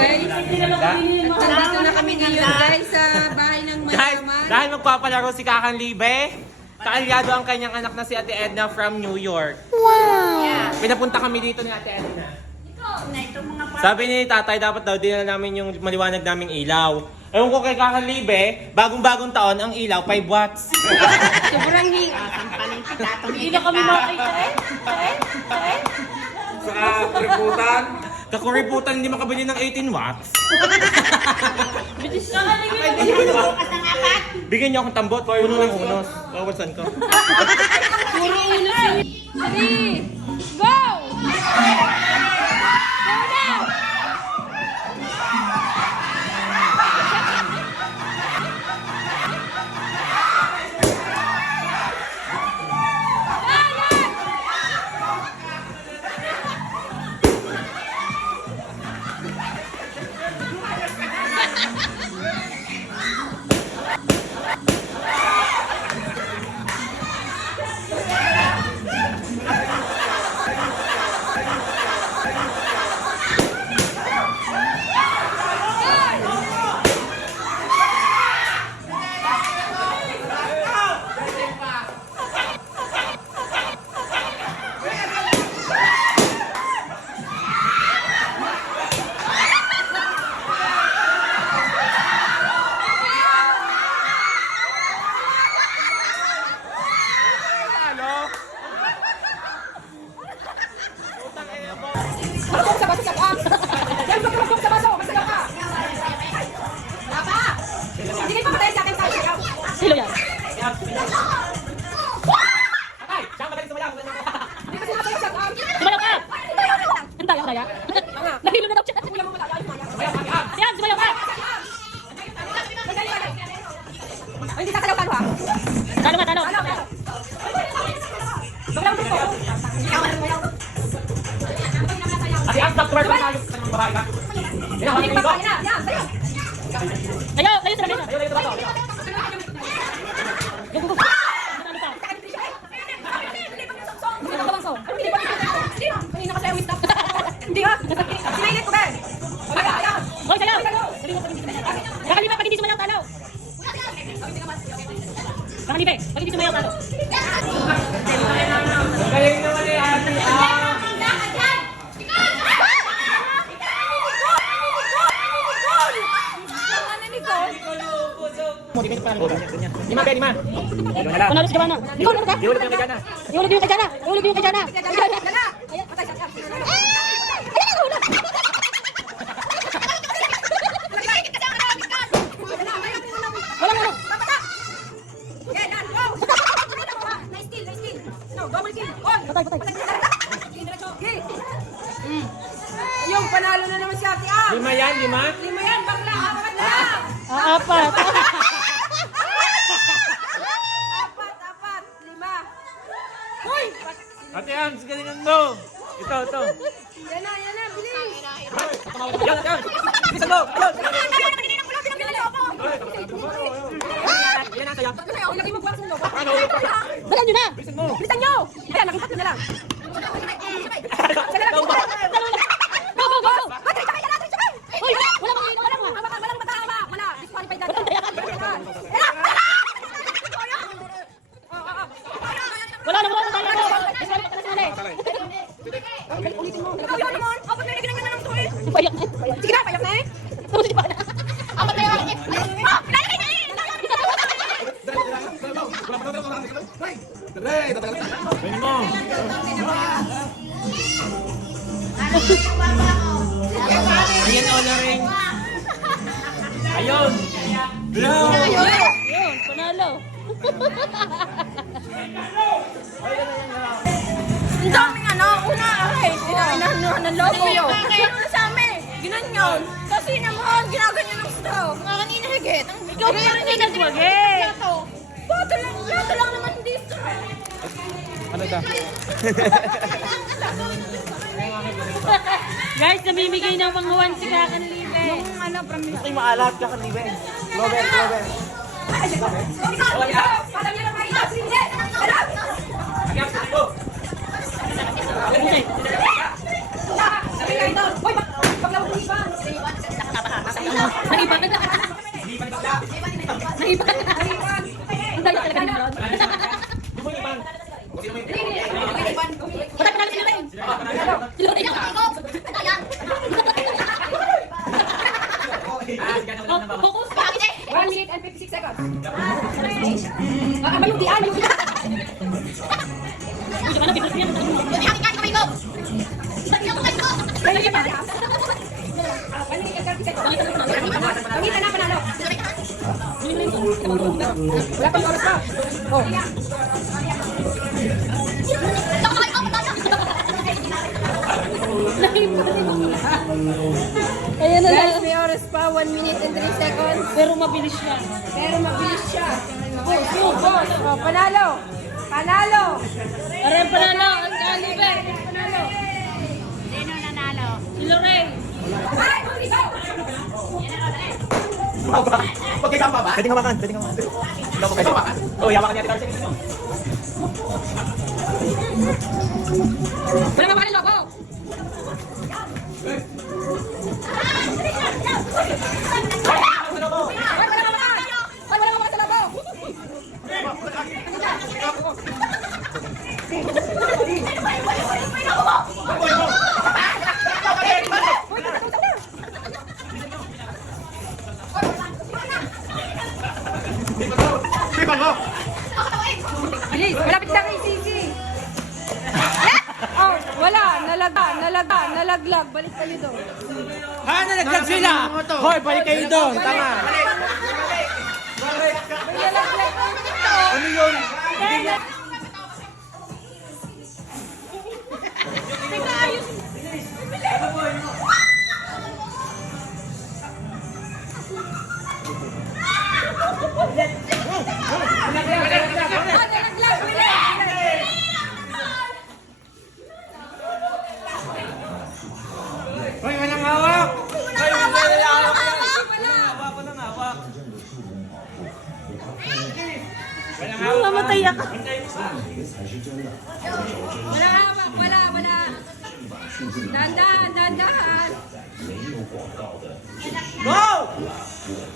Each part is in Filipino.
guys. Nandito na kami ngayon guys sa bahay ng mayaman. Dahil magpapalaro si Kakang Libe, kaalyado ang kanyang anak na si Ate Edna from New York. Wow! Yeah. Pinapunta kami dito ni Ate Edna. Sabi ni tatay, dapat daw din na namin yung maliwanag naming ilaw. Ewan ko kay Kakang Libe, bagong-bagong taon ang ilaw, 5 watts. Sobrang Hindi na kami makita Sa kuriputan? Kakuriputan hindi makabili ng 18 watts. Bigyan niyo akong tambot, puno ng unos. Bawasan ko. puro unos. Ready, go! Go now! Sino yan? Sumayaw ka! Ang daya-daya? Nahilo na daw siya. Ayan, sumayaw ka! Hindi sasayaw ka, ha? Talo ka, talo. Ayaw, kayo sa lamesa. Go, go, go. Talo ka. Hindi ha? Sinailit ko ba? Hoy, sayaw! Kakalibe, pag hindi sumayaw, talo. Kakalibe, pag hindi sumayaw, talo. Galing naman ni Ate Lima. Panalo si Joanna. Ikaw na ka? Iulog yung kajana. Iulog yung kajana. Iulog yung kajana. Walang ano. Patay. Yung panalo na naman si Ate Am. 5 yan, 5? 5 yan, bakla, apat na lang. Apat. Apat, 5. Hoy! Ate Ams, galingan mo. Ito. Yan na, bilis. Yan. Bilisan mo. Yan na, saya. Lagi mo buwang sulo. Balan nyo na. Bilisan nyo! Ayan, nakita nyo na lang. Go, go, go. Hoy, wala kang ilaw. Walang matama. Wala. Disqualified na. Wala na tayo. Ulitin mo. Ayaw naman. Apat na nagiging na ng tuwi. Payak na. Sige na, payak na eh. Tapos di pa na. Apat na yung lalaki na eh. Galing mo. Ayan, honoring. Ayun. Blue. Yun, panalo. Ang daming una inahanuhan ng logo. Ano sa amin? Ginanyan. Kasi naman, ginaganyan ng straw. Nga kanina higit. Ikaw pa rin Nagwagit. Plato lang naman hindi straw. Ano ta? Guys, namimigay ng panguwan si Kakang Libe. Gusto yung maalat ka kanina. Clover. Alam niyo na kayo. Sige. Buti. Sabi kayo doon. Hoy, paglawag mo iba. Focus. 1 minute and 56 seconds. Malutian. Pangita na, panalo. Wala pang oras pa. Oh. Ayan na lang. May oras pa, 1 minute and 3 seconds. Pero mabilis siya. Pero mabilis siya. Boss. Oh, panalo. Panalo. Aray panalo. Ang Oliver. Panalo. Sino nanalo? Si Lorraine. Ay, ikaw. Pagkikama ba? Pwede hawakan. Pwede hawakan. Pwede hawakan. Oh, hawakan niya. Wala naman yung logo. Bilis, malapit na kay Sisi. Oh, wala. Nalaglag. Balik kayo doon. Ha, nalaglag sila! Hoy, balik kayo doon. Tama. May nalaglag. Ano yun? Hoy, walang hawak! Hoy, walang hawak! Hawak ko ng hawak. Walang hawak. Mamatay ako. Wala hawak. Wala. Dandahan. Go!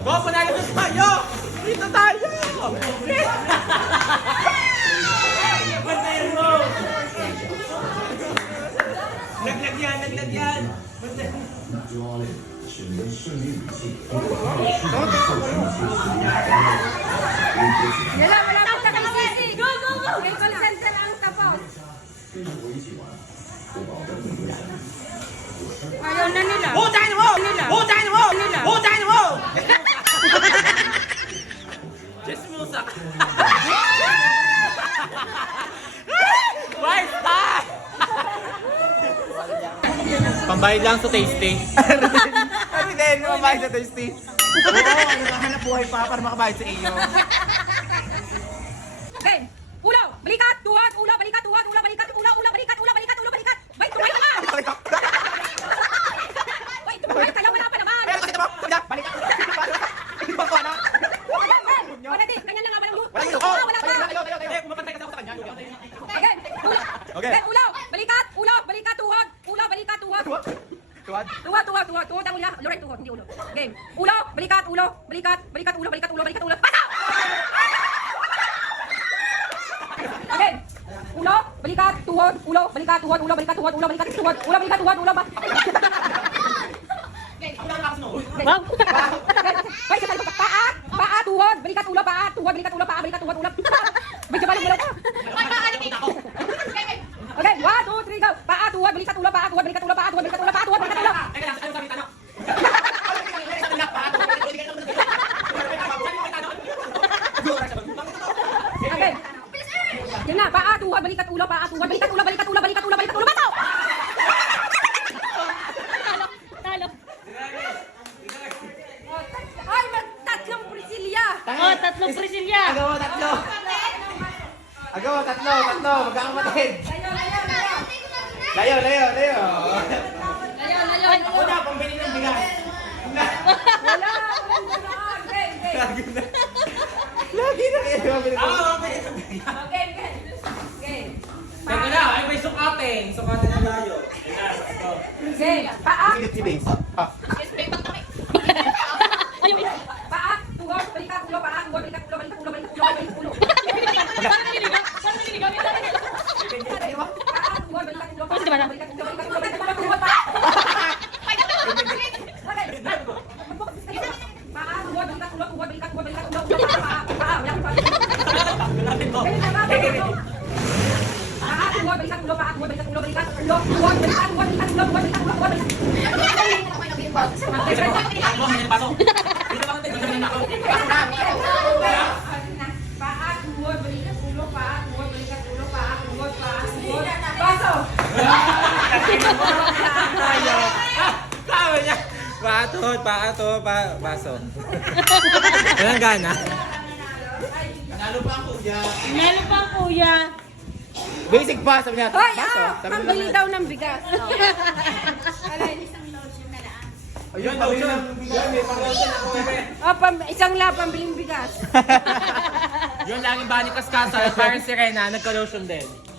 Go, panalo na tayo! Dito tayo! Bantayan mo! Laglag yan! Malapit na kay Sisi. Go. May call center ang tapos. Ayaw na nila. Hutayin mo! Hutayin mo! Just musak! Why stop? Pambayad lang sa tasty. Ano din? Pambayad sa tasty. Oo, naghahanap buhay pa para makabayad sa iyo. Okay. Ulo, balikat, tuhod, ulo, balikat, tuhod, ulo, balikat, ulo, balikat. Wait, tumayo ka! Wait, tumayo ka lang, wala pa naman. Balikat! Wala din, ganyan lang nga, walang loot. Wala Wala pa. Kumapantay kasi ako sa kanya. Again, ulo. Okay. Again, ulo, balikat, tuhod, ulo, balikat, tuhod. Tuwad. Tuhod ang ulo. Lorraine, tuhod, hindi ulo. Game. Ulo, balikat, ulo. Pasok! Again. Ulo, balikat, tuhod, ulo, balikat, tuhod, ulo, balikat, tuhod, ulo, balikat, tuhod, ulo, balikat, tuhod, ulo, ba? Wow. Balik ka sa paa, tuhod, balikat, ulo, paa, tuhod, balikat, ulo, paa, balikat, tuhod, ulo. Medyo balik ka. Okay, 1, 2, 3, go. Paa, tuhod, balikat, ulo, paa, tuhod, balikat, ulo, paa, tuhod, balikat, ulo, paa, tuhod, balikat, ulo. Okay. Yan na, paa, tuhod, balikat, ulo, paa, tuhod, balikat, ulo, balikat, ulo, balikat, ulo, balikat, ulo, bato! Talo. Ay, magtatlong Priscilla! Oh, tatlong Priscilla. Agaw, tatlo. Magkakamatid. Layo. Layo. Ako na, pambili ng bigas. Wala, game. Lagi na kayo pambili ng bigas. Game. Teka na, ay may sukating. Sukating na tayo. Game. Paa, Si Base. Ayaw. paa, tuhod, balikat, ulo, paa, tuhod, balikat, ulo, balikat, ulo, balikat, ulo, balikat, ulo. Parang nililigaw. Paa, tuhod, balikat, ulo, paa, Pwede ba na? balikat, ulo, balikat, ulo, balikat, ulo, paa. Okay. Paa, Tama niya. Baso. Walang gana. Nalo pa ang kuya. Basic pa, sabi niya. Hoy, Baso. Sabi niya pambili daw ng bigas. Ayun, lotion. May pang-lotion ako, Isang la, pambiling bigas. Yun lang yung bani kaskasa. Parang si Rena, nagka-lotion din.